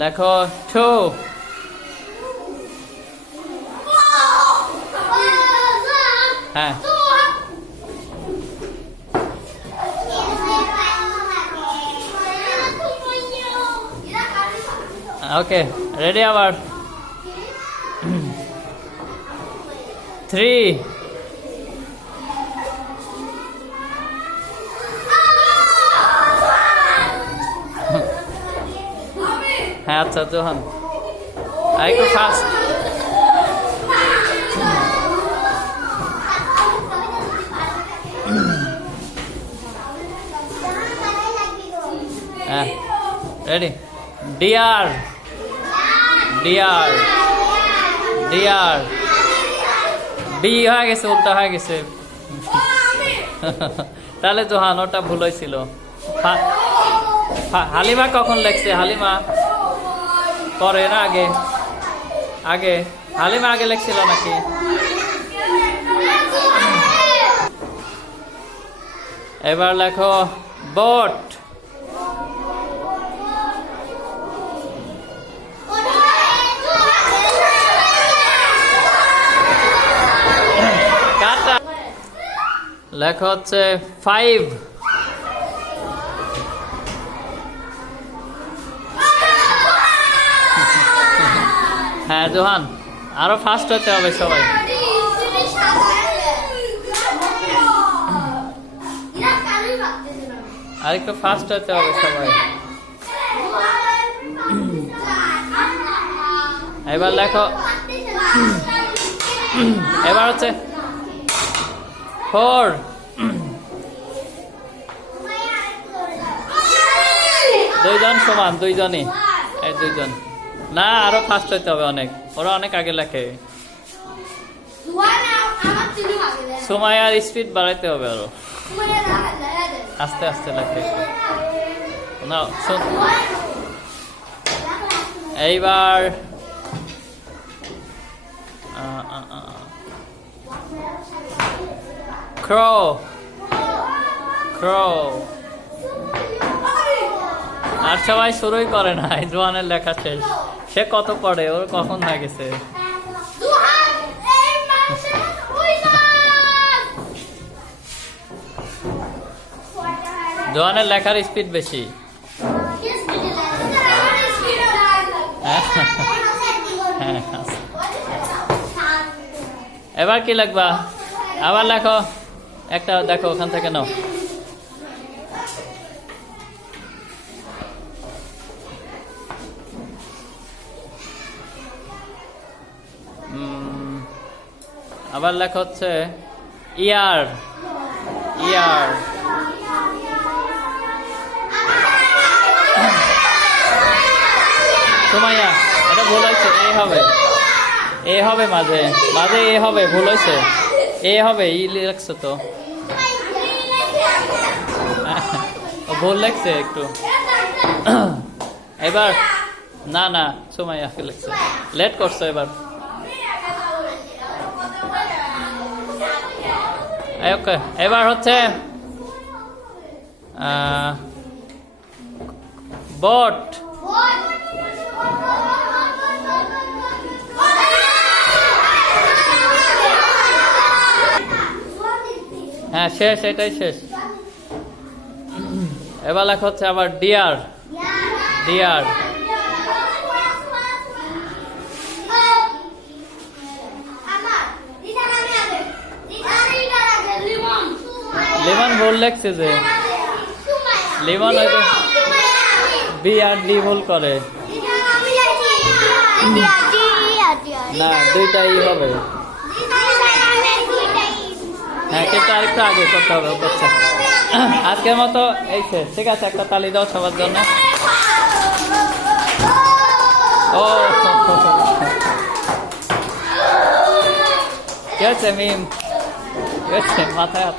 লেখো 2। হ্যাঁ okay ready আবার 3। হ্যাঁ আচ্ছা জোহান একটু ফাস্ট। হ্যাঁ ready dear dear dear B হয়ে গেছে উল্টা হয়ে গেছে তাহলে জোহান ওটা ভুল হয়েছিল। হালিমা কখন লেখছে? হালিমা পরে না আগে? আগে হালিমা আগে লেখছিল নাকি? এবার লেখো বোট। লেখা হচ্ছে 5। হ্যাঁ জোহান আরো ফাস্ট হতে হবে সবাই। আরেকটু ফাস্ট হতে হবে সবাই। এবার লেখো এবার হচ্ছে 4। দুইজন সমান, দুইজনই এই দুইজন না আরো ফাস্ট হইতে হবে অনেক, ওরা অনেক আগে লেখে। সুমাইয়ার স্পিড বাড়াইতে হবে আরো, আস্তে আস্তে লেখে না। এইবার ক্রো ক্রো। আর সবাই শুরুই করে না, জোয়ানের লেখা শেষ। সে কত পড়ে, ওর কখন হয়ে গেছে। জোয়ানের লেখার স্পিড বেশি। এবার কি লিখবা? আবার লেখো একটা, দেখো ওখান থেকে নাও। আবার লেখা হচ্ছে ইয়ার ইয়ার। সুমাইয়া এটা ভুল হয়েছে, এ হবে, এ হবে, মাঝে মাঝে এ হবে, ভুল হয়েছে, এ হবে, ই লিখছো তো, ভুল লিখছে একটু। এবার না না সুমাইয়া লিখছে, লেট করছো এবার। ওকে এবার হচ্ছে বট। হ্যাঁ শেষ, এটাই শেষ। এবার লেখা হচ্ছে আবার ডিয়ার ডিয়ার। লিমন ভুল লেখছে যে, লিমন ওই যে বি আর ডি ভুল করে না, দুইটাই হবে। হ্যাঁ কিন্তু আরেকটু আগে করতে হবে। আজকের মতো এই শেষ, ঠিক আছে? একটা তালি দাও সবার জন্য। ও কি হচ্ছে মিম, কি হচ্ছে মাথায়?